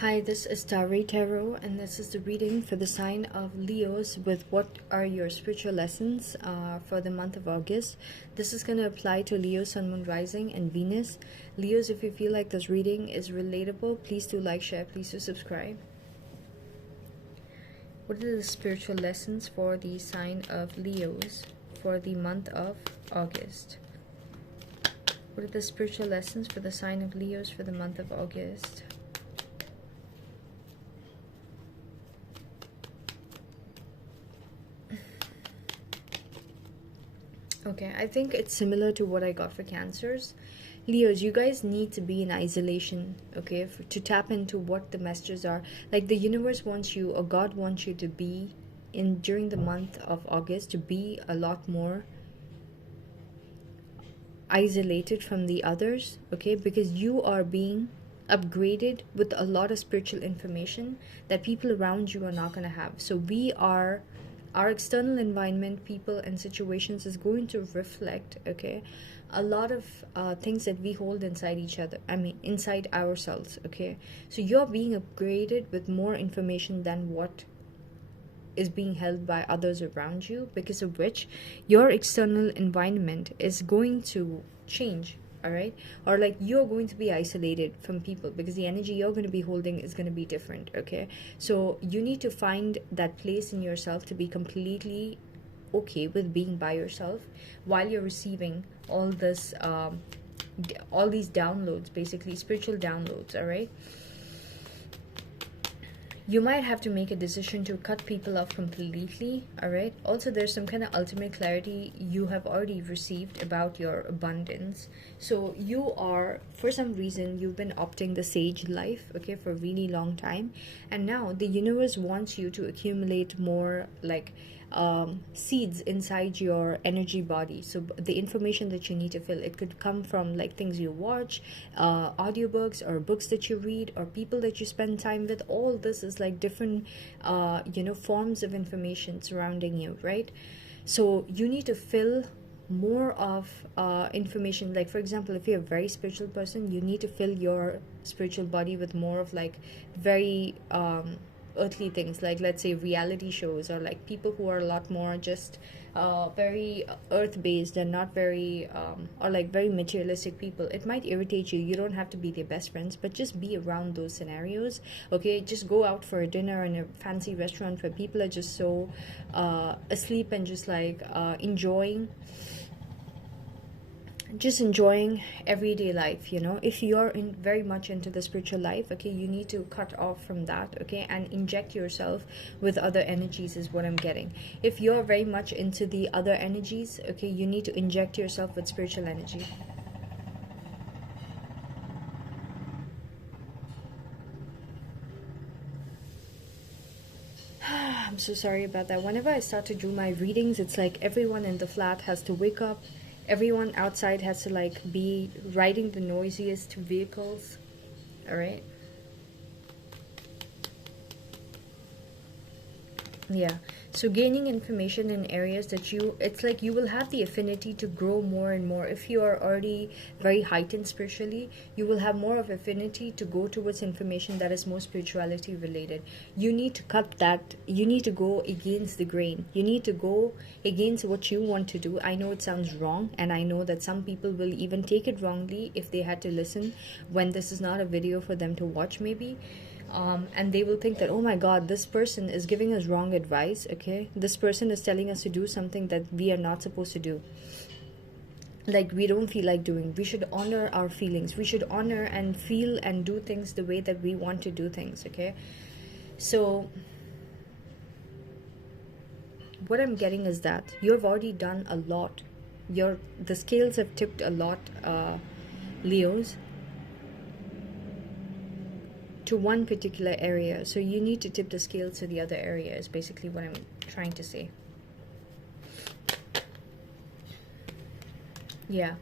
Hi, this is Starry Tarot, and this is the reading for the sign of Leos with what are your spiritual lessons for the month of August. This is going to apply to Leo, Sun, Moon, Rising, and Venus. Leos, if you feel like this reading is relatable, please do like, share, please do subscribe. What are the spiritual lessons for the sign of Leos for the month of August? What are the spiritual lessons for the sign of Leos for the month of August? Okay, I think it's similar to what I got for Cancers. Leos, you guys need to be in isolation, okay, to tap into what the messages are. Like the universe wants you, or God wants you to be in during the month of August, to be a lot more isolated from the others, okay, because you are being upgraded with a lot of spiritual information that people around you are not going to have. So our external environment, people and situations is going to reflect, okay, a lot of things that we hold inside each other, inside ourselves, okay. So you're being upgraded with more information than what is being held by others around you, because of which your external environment is going to change. All right, or like you're going to be isolated from people because the energy you're going to be holding is going to be different. Okay, so you need to find that place in yourself to be completely okay with being by yourself while you're receiving all this all these downloads, basically spiritual downloads. All right, you might have to make a decision to cut people off completely. All right, also there's some kind of ultimate clarity you have already received about your abundance. So you are, for some reason, you've been opting the sage life, okay, for a really long time, and now the universe wants you to accumulate more, like seeds inside your energy body. So the information that you need to fill, it could come from like things you watch, audiobooks, or books that you read, or people that you spend time with. All this is like different forms of information surrounding you, right? So you need to fill more of information. Like for example, if you're a very spiritual person, you need to fill your spiritual body with more of like very earthly things, like let's say reality shows, or like people who are a lot more just very earth based and not very or like very materialistic people. It might irritate you. You don't have to be their best friends, but just be around those scenarios, okay? Just go out for a dinner in a fancy restaurant where people are just so asleep and just like enjoying everyday life. If you're very much into the spiritual life, okay, you need to cut off from that, okay, and inject yourself with other energies, is what I'm getting. If you're very much into the other energies, okay, you need to inject yourself with spiritual energy. I'm so sorry about that. Whenever I start to do my readings, it's like everyone in the flat has to wake up. Everyone outside has to like be riding the noisiest vehicles. All right. Yeah. So gaining information in areas that it's like you will have the affinity to grow more and more. If you are already very heightened spiritually, you will have more of affinity to go towards information that is more spirituality related. You need to cut that. You need to go against the grain. You need to go against what you want to do. I know it sounds wrong, and I know that some people will even take it wrongly if they had to listen when this is not a video for them to watch, maybe. And they will think that, oh my god, this person is giving us wrong advice, okay? This person is telling us to do something that we are not supposed to do, like we don't feel like doing. We should honor our feelings. We should honor and feel and do things the way that we want to do things, okay? So what I'm getting is that you have already done a lot. The scales have tipped a lot, Leos, to one particular area. So you need to tip the scales to the other area, is basically what I'm trying to say. Yeah.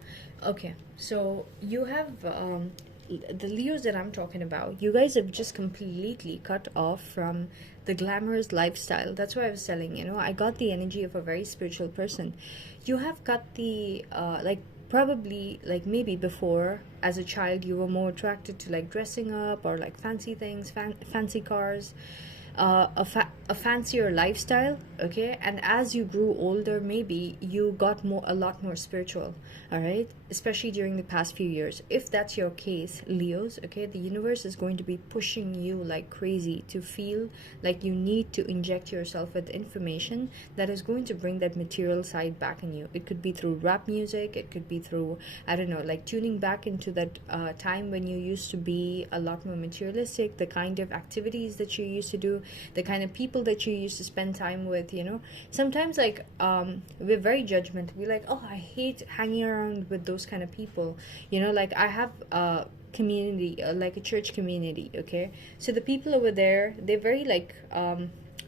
Okay. So you have the Leos that I'm talking about. You guys have just completely cut off from the glamorous lifestyle. That's why I was telling, I got the energy of a very spiritual person. You have cut the probably like maybe before as a child you were more attracted to like dressing up or like fancy things, fancy cars, a fancier lifestyle, okay? And as you grew older, maybe you got a lot more spiritual, all right? Especially during the past few years. If that's your case, Leos, okay, the universe is going to be pushing you like crazy to feel like you need to inject yourself with information that is going to bring that material side back in you. It could be through rap music, it could be through, I don't know, like tuning back into that time when you used to be a lot more materialistic, the kind of activities that you used to do, the kind of people that you used to spend time with, you know. Sometimes like we're very judgmental. We're like, oh, I hate hanging around with those kind of people, you know. Like I have a community, like a church community, okay? So the people over there, they're very like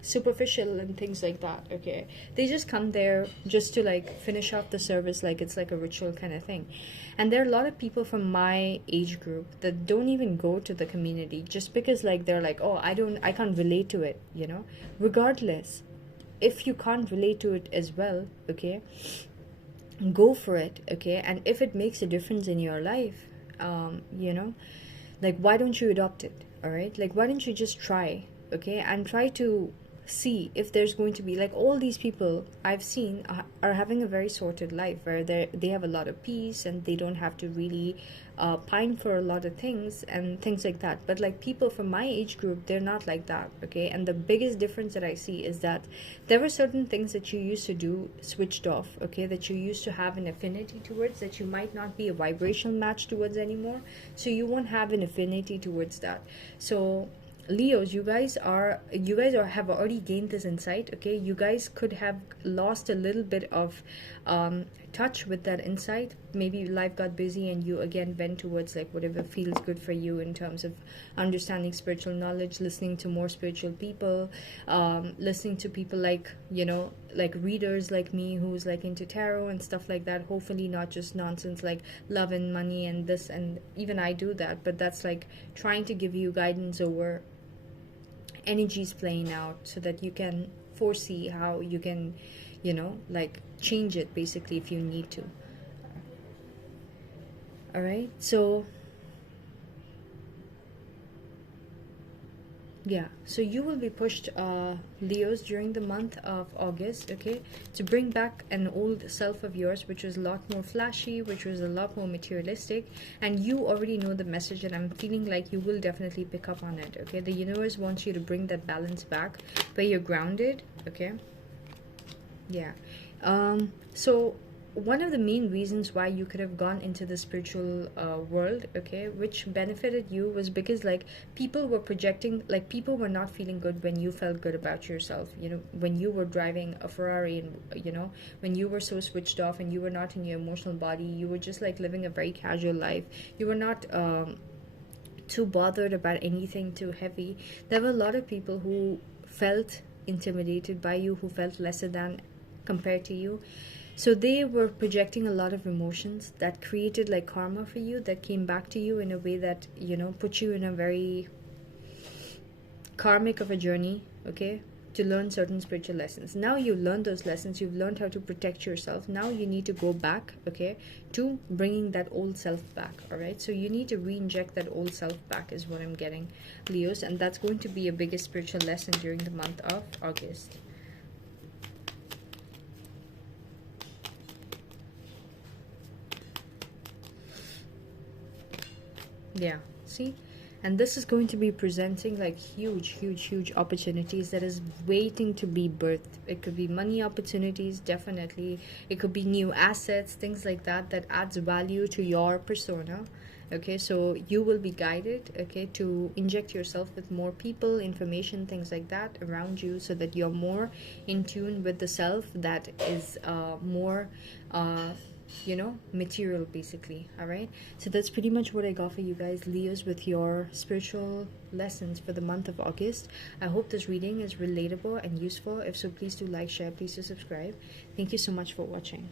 superficial and things like that, okay? They just come there just to like finish off the service, like it's like a ritual kind of thing. And there are a lot of people from my age group that don't even go to the community just because like they're like, oh, I can't relate to it, you know. Regardless, if you can't relate to it as well, okay, go for it, okay? And if it makes a difference in your life, you know, like why don't you adopt it? All right, like why don't you just try, okay, and try to see if there's going to be like all these people I've seen are having a very sorted life where they have a lot of peace and they don't have to really pine for a lot of things and things like that. But like people from my age group, they're not like that, okay? And the biggest difference that I see is that there were certain things that you used to do switched off, okay, that you used to have an affinity towards that you might not be a vibrational match towards anymore, so you won't have an affinity towards that. So Leos, have already gained this insight, okay? You guys could have lost a little bit of touch with that insight. Maybe life got busy and you again went towards like whatever feels good for you in terms of understanding spiritual knowledge, listening to more spiritual people, listening to people like, you know, like readers like me who's like into tarot and stuff like that. Hopefully not just nonsense like love and money and this, and even I do that, but that's like trying to give you guidance over energies playing out so that you can foresee how you can, you know, like change it basically if you need to. All right, so yeah, so you will be pushed, Leos, during the month of August, okay, to bring back an old self of yours, which was a lot more flashy, which was a lot more materialistic, and you already know the message, and I'm feeling like you will definitely pick up on it, okay? The universe wants you to bring that balance back where you're grounded, okay? Yeah. So one of the main reasons why you could have gone into the spiritual world, okay, which benefited you, was because like people were projecting, like people were not feeling good when you felt good about yourself, you know, when you were driving a Ferrari and, you know, when you were so switched off and you were not in your emotional body, you were just like living a very casual life, you were not too bothered about anything too heavy. There were a lot of people who felt intimidated by you, who felt lesser than compared to you. So they were projecting a lot of emotions that created like karma for you, that came back to you in a way that, you know, put you in a very karmic of a journey, okay, to learn certain spiritual lessons. Now you've learned those lessons, you've learned how to protect yourself. Now you need to go back, okay, to bringing that old self back, all right? So you need to re-inject that old self back is what I'm getting, Leos, and that's going to be your biggest spiritual lesson during the month of August. Yeah, see, and this is going to be presenting like huge opportunities that is waiting to be birthed. It could be money opportunities, definitely. It could be new assets, things like that, that adds value to your persona, okay? So you will be guided, okay, to inject yourself with more people, information, things like that around you, so that you're more in tune with the self that is more you know, material basically. All right, so that's pretty much what I got for you guys, Leos, with your spiritual lessons for the month of August. I hope this reading is relatable and useful. If so, please do like, share, please do subscribe. Thank you so much for watching.